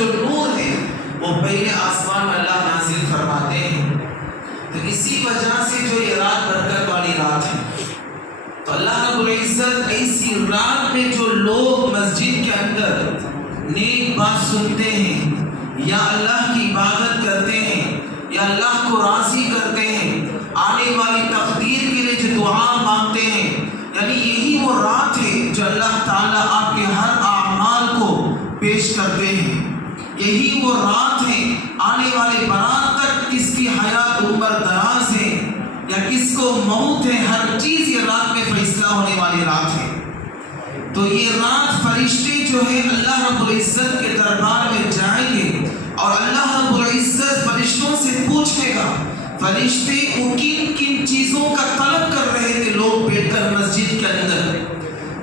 جو نور ہے وہ پہلے آسمان میں اللہ نازل فرماتے ہیں. تو اسی وجہ سے جو یہ رات برکت والی رات ہے، تو اللہ رب العزت ایسی رات میں جو لوگ مسجد کے اندر نیک بات سنتے ہیں یا اللہ کی عبادت کرتے ہیں یا اللہ کو راضی کرتے ہیں، آنے والی تقدیر کے لیے جو دعا مانگتے ہیں، یعنی یہی وہ رات ہے جو اللہ تعالیٰ آپ کے ہر اعمال کو پیش کرتے ہیں. یہی وہ رات ہے آنے والے برات تک کس کی حیات عمر دراز ہے یا کس کو موت ہے، ہر چیز یہ رات میں فیصلہ ہونے والی رات ہے. تو یہ رات فرشتے جو ہے اللہ رب العزت کے دربار میں جائیں گے اور اللہ رب العزت فرشتوں سے پوچھے گا فرشتے وہ کن کن چیزوں کا طلب کر رہے تھے لوگ بیٹھ کر مسجد کے اندر.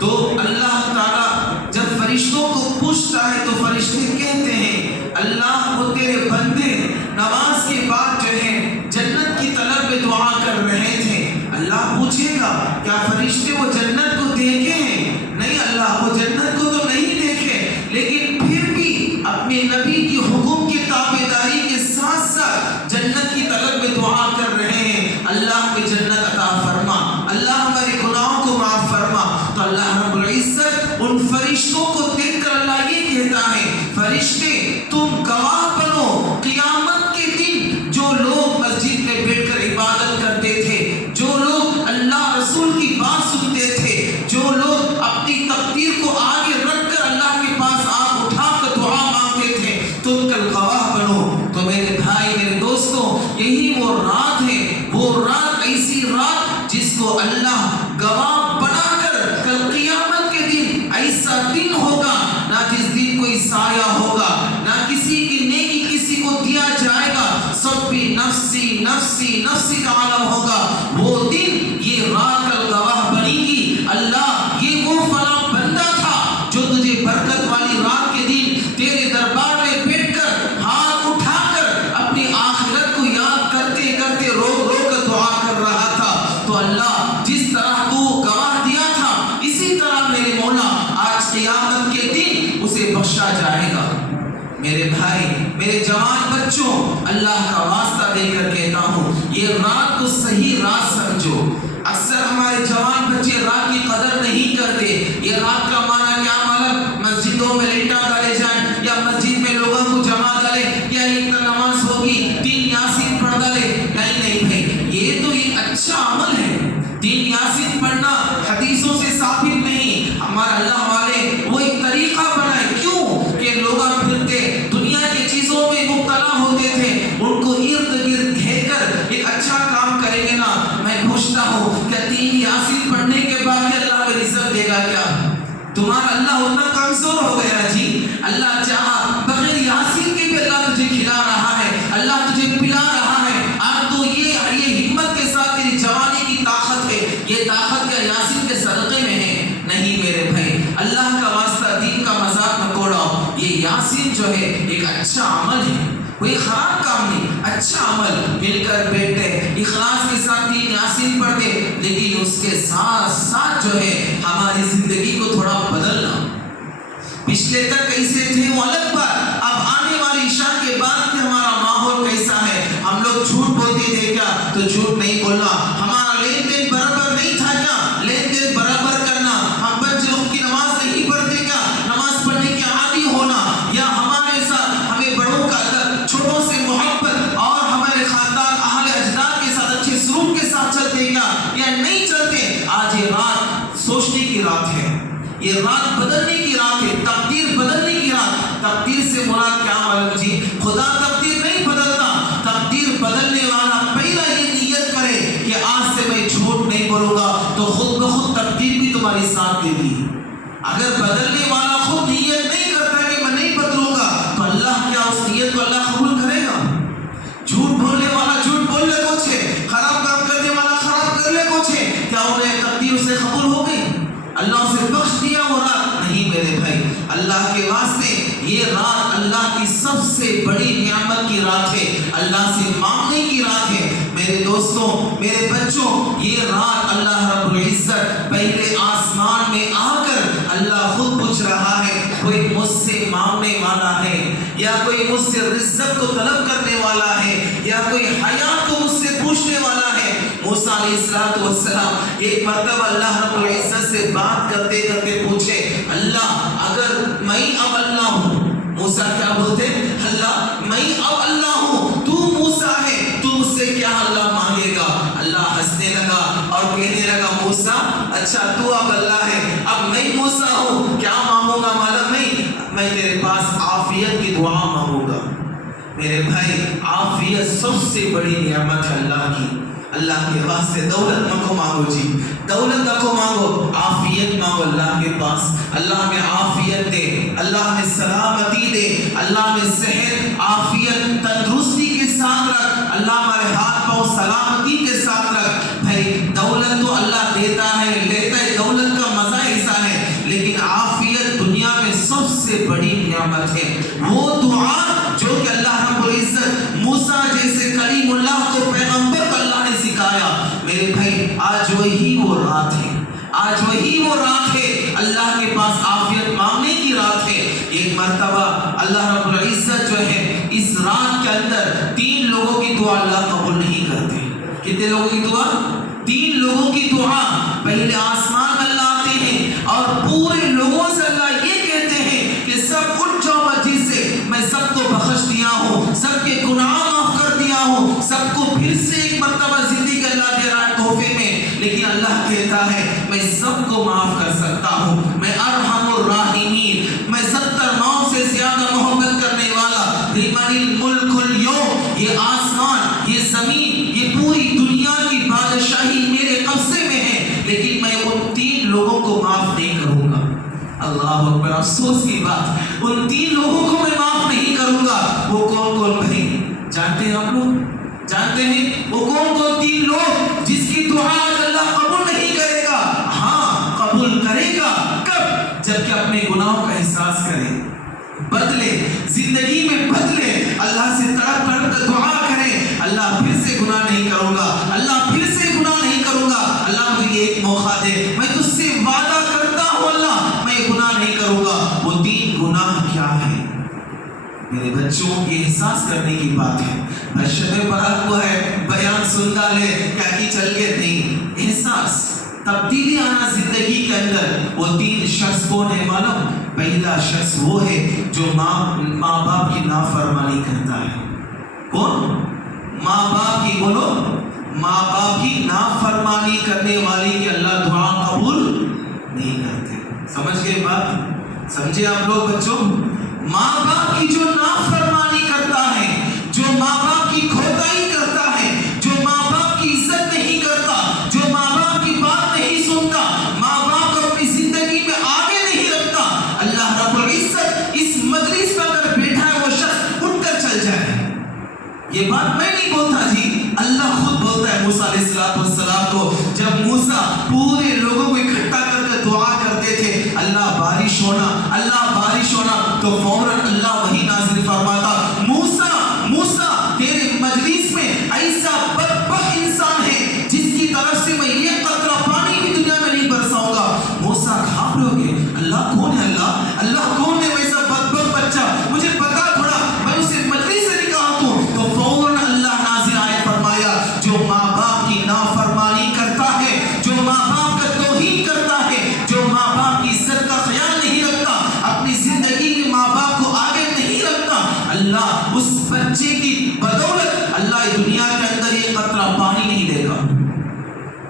تو اللہ تعالیٰ جب فرشتوں کو پوچھتا ہے تو فرشتے کہتے ہیں اللہ وہ تیرے بندے نماز کے بعد جو ہے جنت کی طلب میں دعا کر رہے تھے. اللہ پوچھے گا کیا فرشتے وہ جنت کو دیکھے ہیں؟ نہیں اللہ وہ جنت کو تو نہیں دیکھے، لیکن پھر بھی اپنے نبی کی حکم کی تابعداری کے ساتھ ساتھ جنت کی طلب میں دعا کر رہے ہیں اللہ کی جنت عطا فرما، اللہ ہمارے گناہوں کو معاف فرما. تو اللہ رب العزت ان فرشتوں کو دیکھ کر اللہ یہ کہتا ہے فرشتے تم گواہ بنو قیامت کے دن جو لوگ مسجد میں بیٹھ کر عبادت کرتے تھے، جو لوگ اللہ رسول کی بات سنتے تھے، جو لوگ اپنی تقدیر کو آگے رکھ کر اللہ کے پاس آنکھ اٹھا کر دعا مانگتے تھے، تم کل گواہ بنو. تو میرے بھائی میرے دوستوں یہی وہ رات ہے، وہ رات ایسی رات جس کو اللہ گواہ بنا کر کل قیامت کے دن ایسا دن ہوگا نہ جس دن کوئی سایہ ہوگا، نہ کسی کی نیکی کسی کو دیا جائے گا، سب بھی نفسی نفسی نفسی کا عالم ہوگا. وہ دن یہ رات کل گواہ بنے گی اللہ یہ وہ فلاں بندہ تھا جو تجھے برکت والی رات کے دن تیرے دربار میں بیٹھ کر ہاتھ اٹھا کر اپنی آخرت کو یاد کرتے کرتے رو رو کر دعا کر رہا تھا. تو اللہ جس طرح تو گواہ دیا تھا اسی طرح میرے مولا آج قیامت کے دن اسے بخشا جائے گا. میرے بھائی میرے جوان بچوں اللہ کا واسطہ دے کر کہتا ہوں یہ رات کو صحیح رات سمجھو. اکثر ہمارے جوان بچے رات کی قدر نہیں کرتے. یہ رات کا معنی کیا معلوم؟ مسجدوں میں لیٹا ڈالے جائیں یا مسجد میں لوگوں کو جمع ڈالے یا ایک نماز ہوگی 3 یاسین پڑھ ڈالے. نہیں بھائی یہ تو ایک اچھا عمل ہے. 3 یاسین پڑھنا حدیثوں سے ثابت نہیں. ہمارا اللہ والے وہ ایک طریقہ بنائے کیوں کہ لوگ پھرتے دنیا کی چیزوں میں مبتلا ہوتے تھے، ان کو ارد گرد گھیر کر ایک اچھا کام کریں گے نا. میں پوچھتا ہوں کہ 3 یاسین پڑھنے کے بعد اللہ میں رزق دے گا کیا؟ تمہارا اللہ اتنا کمزور ہو گیا جی؟ اللہ چاہا بغیر یاسین کے بھی اللہ تجھے کھلا رہا ہے، اللہ تجھے پلا رہا ہے. آج تو یہ ہمت کے ساتھ تیری جوانی کی طاقت ہے، یہ طاقت کیا یاسین کے صدقے میں ہے؟ نہیں میرے بھائی اللہ کا واسطہ دین کا مذاق نہ اڑاؤ. یہ یاسین جو ہے ایک اچھا عمل ہے، کوئی خراب کام نہیں، اچھا عمل. مل کر بیٹھتے اخلاص کے ساتھ 3 یاسین پڑھتے، لیکن اس کے ساتھ ساتھ جو ہے ہماری زندگی کو تھوڑا بدلنا. پچھلے تک کیسے تھے وہ الگ بات، اب آنے والی عشاء کے بعد کہ ہمارا ماحول کیسا ہے. ہم لوگ جھوٹ بولتے تھے کیا؟ تو جھوٹ نہیں بولنا. ہمارا لین دین برابر نہیں تھا کیا؟ لین دین برابر کرنا. ہم بچے وقت کی نماز نہیں پڑھتے کیا؟ نماز پڑھنے کے عادی ہونا. یا ہمارے ساتھ ہمیں بڑوں کا ادب، چھوٹوں سے محبت اور ہمارے خاندان اہل اجداد کے ساتھ اچھے سلوک کے ساتھ چلتے کیا یا نہیں چلتے؟ آج یہ رات سوچنے کی رات ہے، یہ رات بدلنے کی رات ہے، تقدیر بدلنے کی رات. تقدیر سے مراد کیا معلوم جی؟ خدا تقدیر نہیں بدلتا. تقدیر بدلنے والا پہلا یہ نیت کرے کہ آج سے میں جھوٹ نہیں بولوں گا تو خود بخود تقدیر بھی تمہاری ساتھ دے گی. اگر بدلنے والا خود نیت نہیں کرتا کہ میں نہیں بدلوں گا تو اللہ کیا اس نیت کو اللہ قبول کرے گا؟ جھوٹ بولنے والا جھوٹ بول لے کچھ ہے، خراب کام کرنے والا خراب کر لے کچھ ہے، کیا انہیں تقدیر اسے قبول ہو گئی؟ اللہ اسے بخش دیا وہ رات؟ نہیں میرے بھائی اللہ کے واسطے یہ رات اللہ کی سب سے بڑی نعمت کی رات ہے، اللہ سے مانگنے کی رات ہے. میرے دوستوں میرے بچوں یہ رات اللہ رب العزت پہلے آسمان میں آ کر اللہ خود پوچھ رہا ہے کوئی مجھ سے مانگنے والا والا ہے یا کوئی مجھ سے رزق کو طلب کرنے والا ہے یا کوئی حیات کو مجھ سے پوچھنے والا ہے. موسیٰ علیہ السلام ایک مرتبہ اللہ رب العزت سے بات کرتے کرتے پوچھے اللہ اگر میں اب اللہ ہوں. موسیٰ کیا بولتے اللہ میں اب اللہ ہوں, تو موسیٰ ہے, تو مجھ سے کیا اللہ مانگے گا. اللہ ہنسنے لگا اور کہنے لگا موسیٰ اچھا تو اب اللہ ہے, اب میں موسیٰ ہوں, کیا مانگوں گا معلوم نہیں, میں تیرے پاس عافیت کی دعا مانگوں گا. میرے بھائی عافیت سب سے بڑی نعمت ہے اللہ کی. اللہ کے واسطے دولت مت مانگو جی, دولت نہ کو مانگو, عافیت مانگو اللہ کے پاس. اللہ میں عافیت دے, اللہ میں سلامتی دے, اللہ میں صحت عافیت تندرستی کے ساتھ رکھ, اللہ ہمارے ہاتھ پاؤں سلامتی کے ساتھ رکھ. بھائی دولت تو اللہ دیتا ہے لیتا ہے, دولت کا مزہ ایسا ہے, لیکن عافیت دنیا میں سب سے بڑی نعمت ہے. وہ دعا جو کہ اللہ رب العزت موسیٰ جیسے کلیم اللہ کو پیغمبر کو اللہ نے سکھایا. میرے بھائی آج وہی وہ رات ہے, آج وہی وہ رات ہے اللہ کے پاس عافیت مانگنے کی رات ہے. ایک مرتبہ اللہ رب العزت جو ہے اس رات کے اندر 3 لوگوں کی دعا اللہ قبول نہیں کرتے. کتنے لوگوں کی دعا؟ 3 لوگوں کی دعا. پہلے آسمان میں اللہ آتے ہیں اور پورے لوگوں سے اللہ یہ کہتے ہیں کہ سب اٹھ جاؤ مسجد سے, میں سب کو بخش دیا ہوں, سب کے گناہ معاف کر دیا ہوں, سب کو پھر سے ایک مرتبہ زندگی اللہ دے رہا ہے تحفے میں. لیکن اللہ کہتا ہے میں سب کو معاف کر سکتا ہوں, میں ارحم الراحمین, میں 70 ماؤں سے زیادہ محبت کرنے والا. لمن الملک اليوم, یہ آسمان, یہ زمین, یہ پوری دنیا کی بادشاہی میرے قبضے میں ہے, لیکن میں ان 3 لوگوں کو معاف نہیں کروں گا. اللہ اکبر, افسوس کی بات, ان 3 لوگوں کو میں معاف نہیں کروں گا. وہ کون کون بھائی جانتے ہیں آپ لوگ؟ جانتے ہیں وہ کون کون 3 لوگ جس کی دعا آج اللہ قبول نہیں کرے گا؟ ہاں قبول کرے گا. کب؟ جب کہ اپنے گناہوں کا احساس کرے, بدلے, زندگی میں بدلے, اللہ سے تڑپ تڑپ کر دعا کرے, اللہ پھر سے گناہ نہیں کروں گا, اللہ پھر سے گناہ نہیں کروں گا, اللہ مجھے ایک موقع دے, میں تجھ سے وعدہ کرتا ہوں اللہ میں گناہ نہیں کروں گا. وہ 3 گناہ کیا ہے میرے بچوں؟ یہ احساس کرنے کی بات ہے. شب برات کو ہے بیان سن ڈالے کیا کی چل کے نہیں, احساس تبدیلی آنا زندگی کے اندر. وہ 3 شخص کون ہے معلوم؟ پہلا شخص وہ ہے جو ماں باپ کی نافرمانی کرتا ہے. کون؟ ماں باپ کی, بولو, ماں باپ کی نافرمانی کرنے والی کی اللہ دعا قبول نہیں کرتے. سمجھ گئے بات؟ سمجھے آپ لوگ بچوں؟ ماں باپ کی جو نافرمانی کرتا ہے, جو ماں باپ کی کھوتائی کرتا ہے, جو ماں باپ کی عزت نہیں کرتا, جو ماں باپ کی بات نہیں سنتا, ماں باپ کو اپنی زندگی میں آگے نہیں رکھتا, اللہ رب العزت اس مجلس میں اگر بیٹھا ہے وہ شخص اٹھ کر چل جائے. یہ بات میں نہیں بولتا جی, اللہ خود بولتا ہے موسیٰ علیہ السلام کو. جب موسیٰ پورے لوگوں کو اکٹھا کر کے دعا کرتے تھے اللہ بارش ہونا, اللہ بارش ہونا, تو فوراً اللہ وہی نازل فرماتا موسیٰ موسیٰ تیرے مجلس میں ایسا بدبخت انسان ہے جس کی طرف سے میں یہ قطرہ پانی بھی دنیا میں نہیں برساؤں گا. موسیٰ گھبرو گے, اللہ کون ہے, اللہ کون ہے ویسا بدبخت بچہ, مجھے پتا تھوڑا, میں اسے مجلس سے نکال دوں. تو فوراً اللہ نازل آئے فرمایا جو ماں باپ کی نافرمانی کرتا ہے, جو ماں باپ کا توہین کرتا ہے, جو ماں باپ کی عزت کا خیال نہیں رکھتا, اپنی زندگی میں ماں باپ کو آگے نہیں رکھتا, اللہ اس بچے کی بدولت اللہ دنیا کے اندر یہ قطرہ پانی نہیں دے گا.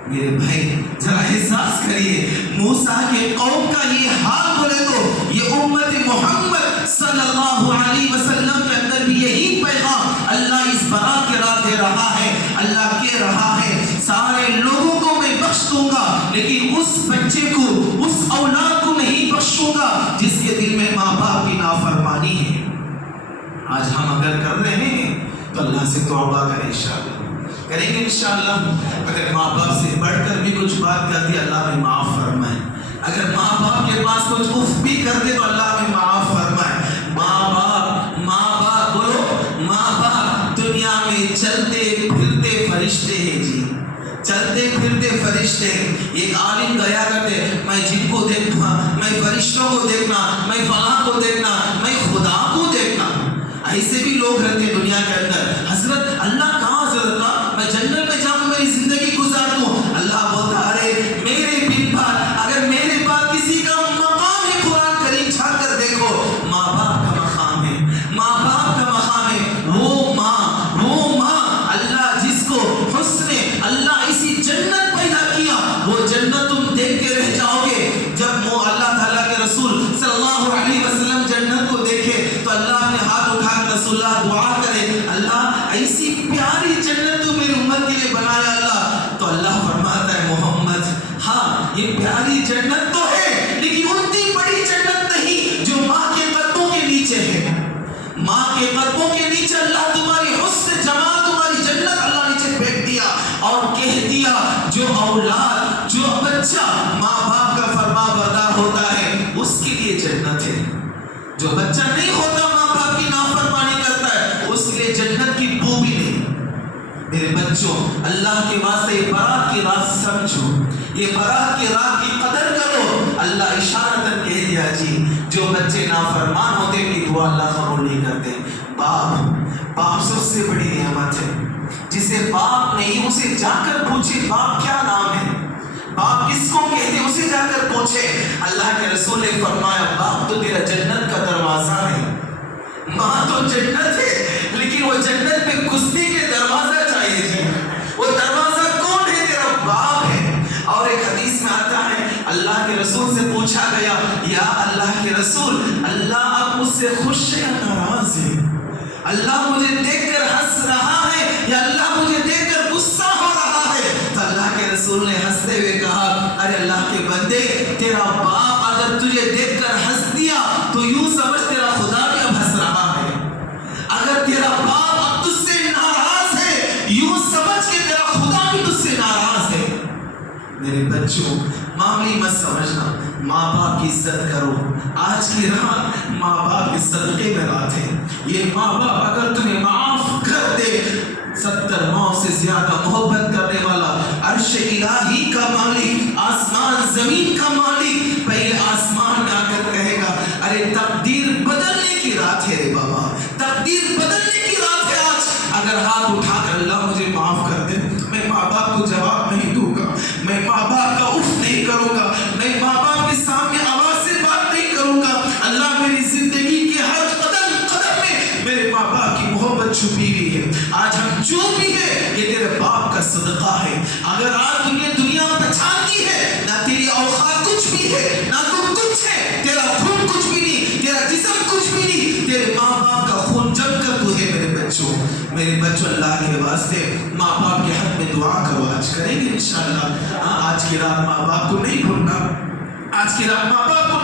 میرے بھائی ذرا احساس کریے, موسیٰ کے قوم کا یہ حال بولے تو یہ امت محمد صلی اللہ علیہ وسلم کے اندر بھی یہی پیغام اللہ اس برات کے راہ دے رہا ہے. اللہ کہہ رہا ہے سارے لوگوں کو میں بخش دوں گا, لیکن اس بچے کو, اس اولاد کو نہیں بخشوں گا جس کے دل میں ماں باپ کی نافرمانی ہے. آج ہم اگر کر رہے ہیں تو اللہ سے توبہ کریں, انشاءاللہ کریں گے انشاءاللہ. اگر ماں باپ سے بڑھ کر بھی کچھ بات کر دی اللہ میں معاف فرمائے, اگر ماں باپ کے پاس کچھ اف بھی کر دے تو اللہ میں معاف فرمائے. ماں باپ بولو, ماں باپ دنیا میں چلتے پھرتے فرشتے ہیں جی, چلتے پھرتے فرشتے. ایک عالم گیا کرتے, میں جن کو دیکھنا, میں فرشتوں کو دیکھنا, میں فلاں کو دیکھنا, میں خدا کو دنیا کے اندر، حضرت اللہ کہاں حضرت میں جنت میں جاؤں میری زندگی گزار دوں؟ اللہ بولتا ارے میرے بن بعد اگر میرے بعد کسی کا مقام ہے قرآن کریم چھا کر دیکھو، ماں باپ کا مقام ہے، ماں باپ کا مقام ہے، وہ ماں اللہ جس کو حسن اللہ اسی جنت پیدا کیا، وہ جنت تم دیکھ کے رہ جاؤ گے۔ جب وہ اللہ تعالیٰ کے رسول صلی اللہ علیہ وسلم جنت کو دیکھے تو اللہ نے ہاتھ اٹھا کر رسول اللہ دعا کرے، اللہ ایسی پیاری جنت تو میری امت کے لیے بنایا اللہ، تو اللہ فرماتا ہے محمد ہاں یہ پیاری جنت تو ہے لیکن اتنی بڑی جنت نہیں جو ماں کے قدموں کے نیچے ہے۔ ماں کے قدموں کے نیچے اللہ تمہاری حسن جمال تمہاری جنت اللہ نیچے پھینک دیا اور کہہ دیا جو اولاد جو بچہ ماں باپ کا فرما بردار ہوتا ہے اس کے لیے جنت ہے، جو بچہ نہیں ہوتا ماں باپ کی نافرمانی کرتا ہے اس کے لیے جنت کی بو بھی نہیں۔ میرے بچوں اللہ کے واسطے یہ برات کی رات سمجھو، یہ برات کی رات کی قدر کرو۔ اللہ اشارتاً کہہ دیا جی جو بچے نافرمان ہوتے ہیں کہ دعا اللہ قبول نہیں کرتے۔ باپ سب سے بڑی نعمت ہے، جسے باپ نہیں اسے جا کر پوچھے باپ کیا نام ہے، باپ کس کو کہتے ہیں اسے جا کر پوچھے۔ اللہ کے رسول نے فرمایا باپ تو تیرا جنت کا دروازہ ہے، ماں تو جنت ہے لیکن وہ جنت میں گھسنے کے دروازہ چاہیے جی، وہ دروازہ کون ہے؟ تیرا باپ ہے۔ اور ایک حدیث میں آتا ہے اللہ کے رسول سے پوچھا گیا یا اللہ کے رسول اللہ اب مجھ سے خوش ہے یا ناراض ہے؟ اللہ مجھے دیکھ کر ہنس رہا ہے یا اللہ مجھے دیکھ کر غصہ ہو رہا ہے؟ تو اللہ کے رسول نے ہنستے ہوئے کہا ارے اللہ کے بندے تیرا باپ اگر تجھے دیکھ کر ہنس دیا تو یوں سمجھ تیرا خدا بھی اب ہنس رہا ہے، اگر تیرا باپ اب تجھ سے ناراض ہے یوں سمجھ کے تیرا خدا بھی تجھ سے ناراض ہے۔ میرے بچوں معاملی مت سمجھنا، ماں باپ کی عزت کرو۔ آج کی رات ماں باپ کے صدقے میں رات ہے، یہ ماں باپ اگر تمہیں معاف کر دے 70 ماؤں سے زیادہ محبت کرنے والا عرش الہی کا مالک آسمان زمین کا مالک پہلے آسمان میں آ کر کہے گا ارے تقدیر بدلنے کی رات ہے رے بابا، تقدیر بدلنے کی رات ہے آج۔ اگر ہاتھ اٹھا کر اللہ مجھے معاف کر دے میں ماں باپ کو جواب نہیں دوں گا، میں ماں باپ کا اف نہیں کروں گا، میں ماں باپ کے سامنے آواز سے بات نہیں کروں گا۔ اللہ میری زندگی کے ہر قدم قدم میں میرے ماں باپ کی محبت چھپی ہوئی ہے۔ آج ہم جو بھی ہے یہ تیرے باپ کا صدقہ ہے۔ اگر آج دنیا پہچانتی ہے نہ تیری اوقات کچھ بھی ہے نہ تم کچھ ہے، تیرا خون کچھ بھی نہیں، تیرا جسم کچھ بھی نہیں، تیرے ماں باپ کا خون جم کر تو ہے۔ میرے بچوں اللہ کے واسطے ماں باپ کے حق میں دعا کرو، آج کریں گے انشاءاللہ۔ آج کی رات ماں باپ کو نہیں بھولنا، آج کی رات ماں باپ کو